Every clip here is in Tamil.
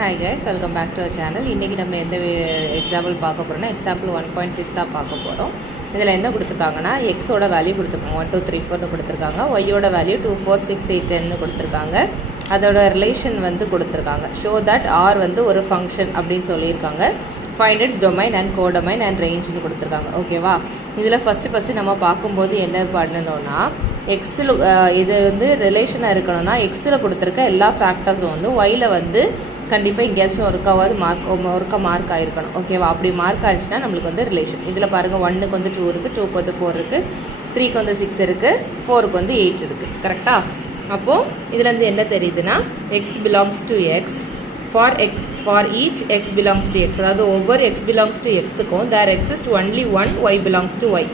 Hi guys, welcome back to our channel. இன்னைக்கு நம்ம எந்த எக்ஸாம்பிள் பார்க்க போறோம்னா எக்ஸாம்பிள் 1.6 தான் பார்க்க போறோம். இதில் என்ன கொடுத்துருக்காங்கன்னா x ஓட வேல்யூ கொடுத்துருக்காங்க 1 2 3 4 னு கொடுத்துருக்காங்க. y ஓட வேல்யூ 2 4 6 8 10 னு கொடுத்துருக்காங்க. அதோட ரிலேஷன் வந்து கொடுத்துருக்காங்க. show that r வந்து ஒரு ஃபங்க்ஷன் அப்படினு சொல்லியிருக்காங்க. find its domain and codomain and range னு கொடுத்துருக்காங்க. ஓகேவா? இதில் ஃபர்ஸ்ட் நம்ம பார்க்கும்போது என்ன பண்ணனும்னா x இது வந்து ரிலேஷனா இருக்கணும்னா x ல கொடுத்திருக்க எல்லா ஃபேக்டர்ஸும் வந்து y ல வந்து கண்டிப்பாக எங்கேயாச்சும் ஒருக்காவது மார்க் ஆகிருக்கணும். ஓகேவா? அப்படி மார்க் ஆயிடுச்சுன்னா நம்மளுக்கு வந்து ரிலேஷன். இதில் பாருங்கள் 1க்கு வந்து 2 இருக்குது, 2க்கு வந்து 4 இருக்குது, 3க்கு வந்து 6 இருக்குது, 4க்கு வந்து 8 இருக்குது. கரெக்டாக? அப்போது இதுலேருந்து என்ன தெரியுதுன்னா x belongs to x for each x belongs to x, அதாவது ஒவ்வொரு x belongs to xக்கும் there exists only one y belongs to y.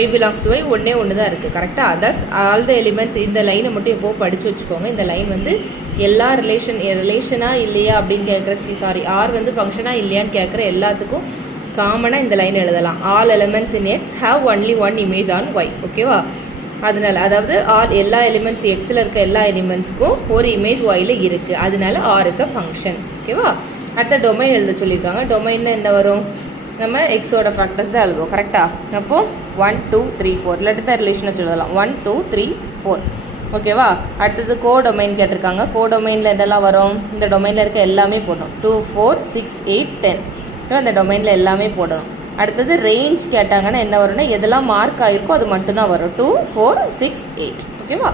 y belongs to y ஒன்று தான் இருக்குது. கரெக்டாக? thus all the elements இந்த லைனை மட்டும் எப்போது படித்து வச்சுக்கோங்க. இந்த லைன் வந்து எல்லா ரிலேஷனாக இல்லையா அப்படின்னு கேட்குற ஆர் வந்து ஃபங்க்ஷனாக இல்லையான்னு கேட்குற எல்லாத்துக்கும் காமனாக இந்த லைன் எழுதலாம். All elements in X have only one image on Y. ஓகேவா? அதனால அதாவது எல்லா எலிமெண்ட்ஸ் எக்ஸில் இருக்க எல்லா எலிமெண்ட்ஸ்க்கும் ஒரு இமேஜ் ஒயில் இருக்குது. அதனால ஆர் இஸ் அ ஃபங்க்ஷன். ஓகேவா? அடுத்த டொமைன் எழுத சொல்லியிருக்காங்க. டொமைன்னா என்ன வரும்? நம்ம எக்ஸோட ஃபேக்டர்ஸ் தான் எழுதுவோம். கரெக்டாக? அப்போது 1 2 3 4 இல்லாட்டி தான் ரிலேஷனை சொல்லலாம். 1 2 3 4. ஓகேவா? அடுத்தது கோடொமைன் கேட்டிருக்காங்க. கோடொமைனில் எதெல்லாம் வரும்? இந்த டொமைனில் இருக்க எல்லாமே போடணும். 2 4 6 8 10. ஸோ இந்த டொமைனில் எல்லாமே போடணும். அடுத்தது ரேஞ்ச் கேட்டாங்கன்னா என்ன வரும்னா எதெல்லாம் மார்க் ஆகிருக்கோ அது மட்டும்தான் வரும். 2 4 6 8. ஓகேவா?